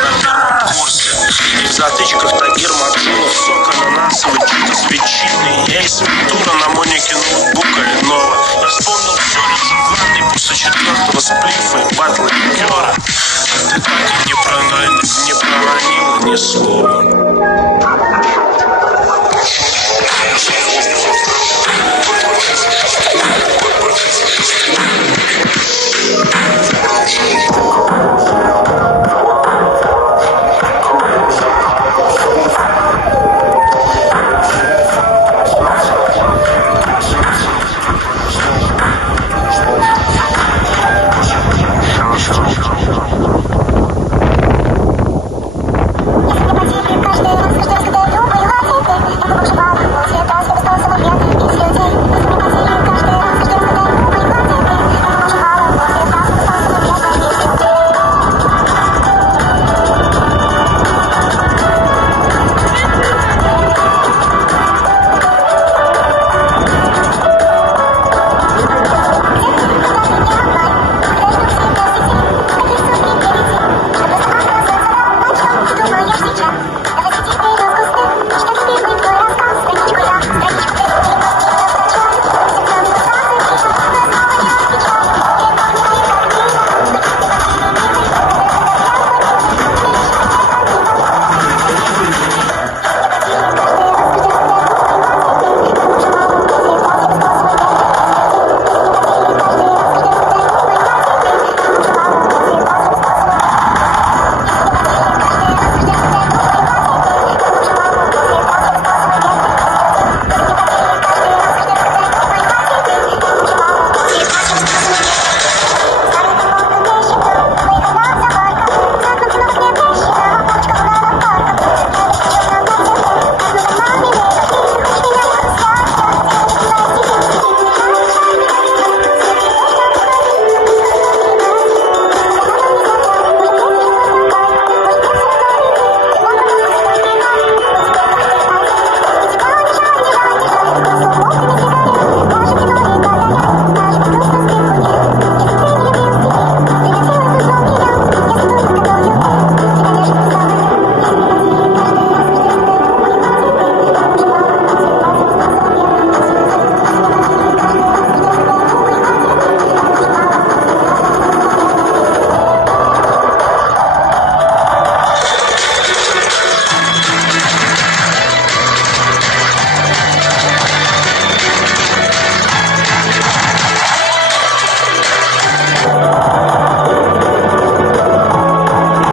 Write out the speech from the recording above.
на первом курсе. И в затычках Тагир Максимов, сок ананасовый, чито с ветчиной. Я из Вентура на Монике ноутбука Lenovo. Я вспомнил все, лежу в ванной после четвертого сплифа и батла ликера. А ты так и не проронила ни слова.